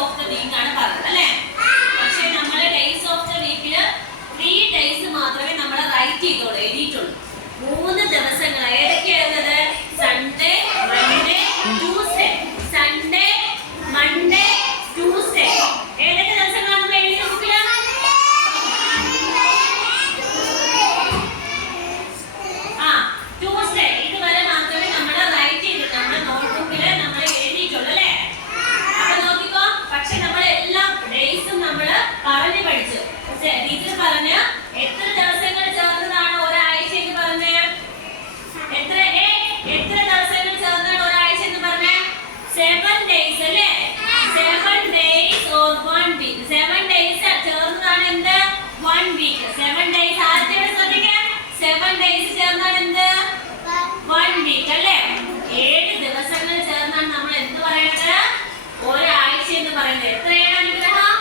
Of the week ആണ് പറഞ്ഞത് അല്ലേ? പക്ഷെ നമ്മൾ ഡേയ്സ് ഓഫ് ദ വീക്കിൽ 3 ഡേയ്സ് മാത്രമേ നമ്മൾ റൈറ്റ് ചെയ്തോളൂ, എഴുതിയിട്ടുള്ളൂ. 3 ദിവസങ്ങൾ ഏതൊക്കെയായിരുന്നത്? Sunday, Monday, Tuesday. Sunday, Monday, Tuesday. ഏതൊക്കെ ദിവസങ്ങളാണ് നമ്മൾ എഴുതിയ ബുക്കില്? ട്യൂസ്ഡേ. ഇതുവരെ മാത്രമേ നമ്മൾ റൈറ്റ് ചെയ്തിട്ട് നമ്മുടെ നോട്ട്ബുക്കില് നമ്മൾ എഴുതിയിട്ടുള്ളൂ അല്ലേ? അപ്പൊ നോക്കിക്കോ. പക്ഷെ നമ്മൾ എല്ലാ ഡേയ്സും നമ്മൾ പറഞ്ഞു പഠിച്ചു. ടീച്ചർ പറഞ്ഞ് എത്ര ദിവസങ്ങൾ ചേർന്നതാണ് ഒരാഴ്ച എന്ന് പറഞ്ഞേ? എത്ര ദിവസങ്ങൾ ചേർന്നാണ് ഒരാഴ്ച എന്ന് പറഞ്ഞേ? 7 days അല്ലേ? 7 days or 1 week. 7 days ചേർന്നതാണ് എന്ത്? 1 week. 7 days ആദ്യത്തെ ശ്രദ്ധിക്കാൻ. 7 days ചേർന്നാണ് എന്ത്? 1 week അല്ലേ? 7 ദിവസങ്ങൾ ചേർന്നാണ് നമ്മൾ എന്ത് പറയുന്നത്? ഒരാഴ്ച എന്ന് പറയുന്നത്. എത്രയാണ് അനുഗ്രഹം?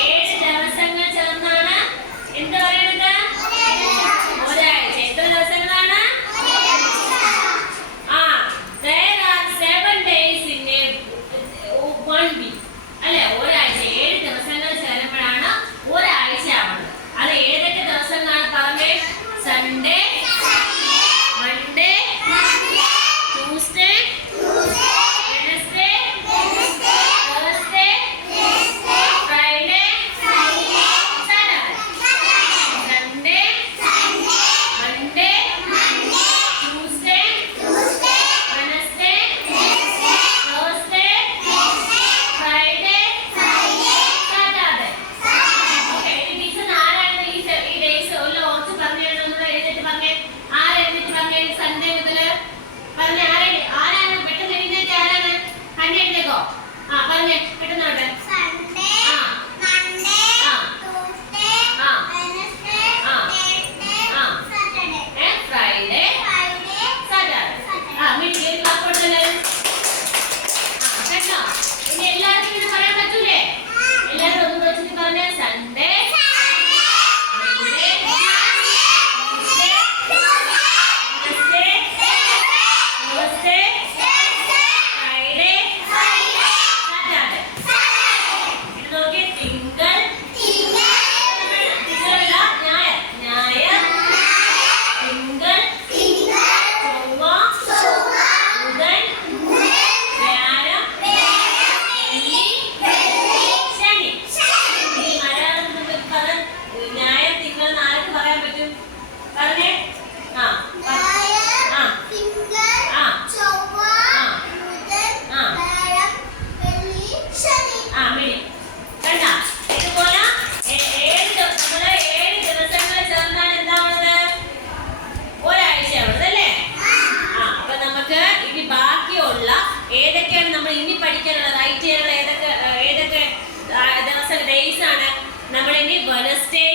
7 ദിവസങ്ങൾ ചേർന്നാണ് എന്ത് പറയുന്നത്? ഒരാഴ്ച. എത്ര ദിവസങ്ങളാണ്? There are 7 days in a 1 week അല്ലേ? ഒരാഴ്ച. 7 ദിവസങ്ങൾ ചേരുമ്പോഴാണ് ഒരാഴ്ച ആവുന്നത്. അത് ഏതൊക്കെ ദിവസങ്ങളാണ് പറഞ്ഞേ? Sunday, Monday, Tuesday, Wednesday, Thursday, Friday, Saturday. Sunday, Monday, Tuesday, Wednesday, Thursday, Friday, Saturday. Okay, ഈ ടീച്ചർ ആരാണ് ഈ ഡേയ്സ് എല്ലാം ഓർത്ത് പറഞ്ഞിരുന്നത്? എഴുതിട്ട് പറഞ്ഞേ. ആരെഴുതിട്ട് പറഞ്ഞേ? സൺഡേ മുതൽ പറഞ്ഞേ. ആരാണ് പെട്ടെന്ന് എഴുന്നേറ്റ്? ആരാണ്? കണ്ണി എഴുന്നേക്കോ? പറഞ്ഞേ പെട്ടെന്ന് നോട്ടെ. Friday, Saturday. മിഡിൽ ക്ലാസ് കൊടുത്തല്ലേ? കേട്ടോ? ഇനി എല്ലാവർക്കും ഇത് പറയാൻ പറ്റൂലേ? എല്ലാവരും ഒന്ന് വെച്ചിട്ട് പറഞ്ഞേ. Sunday, Monday, Tuesday, Wednesday, Thursday, Friday, Saturday. ഇത് നോക്കിയേ. തിങ്കൾ, തിങ്കളല്ല, ഞായർ. ഞായർ, തിങ്കൾ, ചൊവ്വ, ബുധൻ, വ്യാഴം, വെള്ളി, ശനി. ഈ മലയാളം ഞായർ, തിങ്കൾ ആർക്ക് പറയാൻ പറ്റും? പറഞ്ഞേ. കണ്ടാ? ഇതുപോലെ 7 ദിവസങ്ങൾ ചേർന്നാണ് എന്താവുന്നത്? ഒരാഴ്ചയാവുന്നത് അല്ലേ? അപ്പൊ നമുക്ക് ഇനി ബാക്കിയുള്ള ഏതൊക്കെയാണ് നമ്മൾ ഇനി പഠിക്കാനുള്ള റൈറ്റ് ചെയ്യാനുള്ള ഏതൊക്കെ ദിവസം ഡേയ്സ് ആണ്? നമ്മൾ ഇനി വെനസ്ഡേ,